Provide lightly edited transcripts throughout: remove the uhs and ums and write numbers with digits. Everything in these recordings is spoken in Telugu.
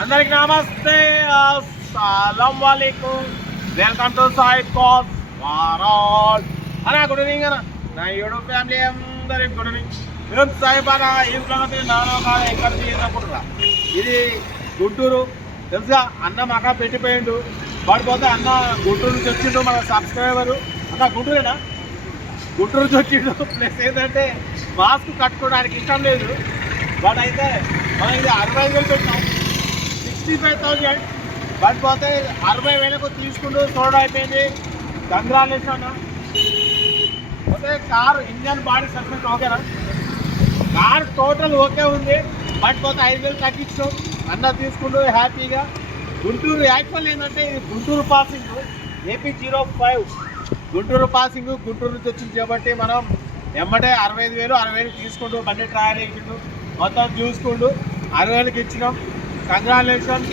అందరికి నమస్తే, అస్సలం వాలేకుం. వెల్కమ్ టు సాయి కాస్ వారాల్. అన్నా గుడ్ ఈవినింగ్ అన్న. నా యూట్యూబ్ ఫ్యామిలీ అందరికి గుడ్ ఈవినింగ్. ఏం సాయిబ్ అన్న ఈ సంగతి నాలో కాదు ఎక్కడ తీసుకుంటున్నా. ఇది గుంటూరు తెలుసా, అన్న మాక పెట్టిపోయిండు. పడిపోతే అన్న గుంటూరు నుంచి వచ్చిండు మన సబ్స్క్రైబరు. అన్న గుంటూరేనా? గుంటూరు నుంచి వచ్చిండు. ప్లస్ ఏంటంటే మాస్క్ కట్టుకోవడానికి ఇష్టం లేదు. బట్ అయితే మనం ఇది 65,000 పెట్టాం, 65,000. బట్ పోతే 60,000కు తీసుకుంటూ సోడా అయిపోయింది. కంగ్రాచులేషన్. పోతే కార్ ఇంజన్ బాడీ సర్వీస్ ఓకేనా? కార్ టోటల్ ఓకే ఉంది. బట్ పోతే 5,000 తగ్గించాం. అన్న తీసుకుంటూ హ్యాపీగా. గుంటూరు యాక్చువల్ ఏంటంటే ఇది Guntur passing, AP05 Guntur passing. Guntur నుంచి వచ్చింది కాబట్టి మనం ఎమ్మటే 65,000 తీసుకుంటూ బండి ట్రయల్ వేసిండు, మొత్తం చూసుకుంటూ 60,000కి ఇచ్చినాం. కంగ్రాచులేషన్.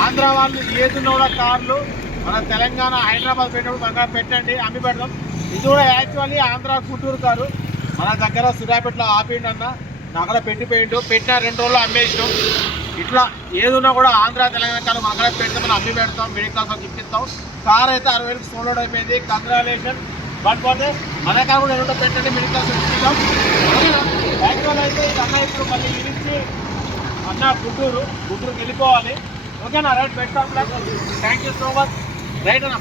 ఆంధ్ర వాళ్ళు ఏదున్నా కూడా కార్లు మన తెలంగాణ హైదరాబాద్ పెట్టినప్పుడు మన పెట్టండి, అమ్మి పెడదాం. ఇది కూడా యాక్చువల్లీ ఆంధ్ర గుంటూరు కారు. మన దగ్గర సురాపేటలో ఆపిండు అన్న, అక్కడ పెట్టిపోయిండు. పెట్టిన 2 రోజులు అమ్మేసినాం. ఇట్లా ఏదున్నా కూడా ఆంధ్ర తెలంగాణ కారు మన అక్కడ పెడితే మనం అమ్మి పెడతాం, మిడిల్ క్లాస్ గిఫ్ట్ ఇస్తాం. కార్ అయితే 60,000కి సోల్డ్ అయిపోయింది. కంగ్రాచులేషన్. బట్ పోతే మన కారు కూడా ఏదో పెట్టండి, మిడిల్ క్లాస్ గిఫ్ట్ ఇస్తాం. యాక్చువల్ అయితే ఇది అన్న ఇప్పుడు మళ్ళీ ఇచ్చి అన్న గుంటూరుకి వెళ్ళిపోవాలి. ఓకేనా? రైట్, పెట్టాం. Thank you so much. Right అన్న.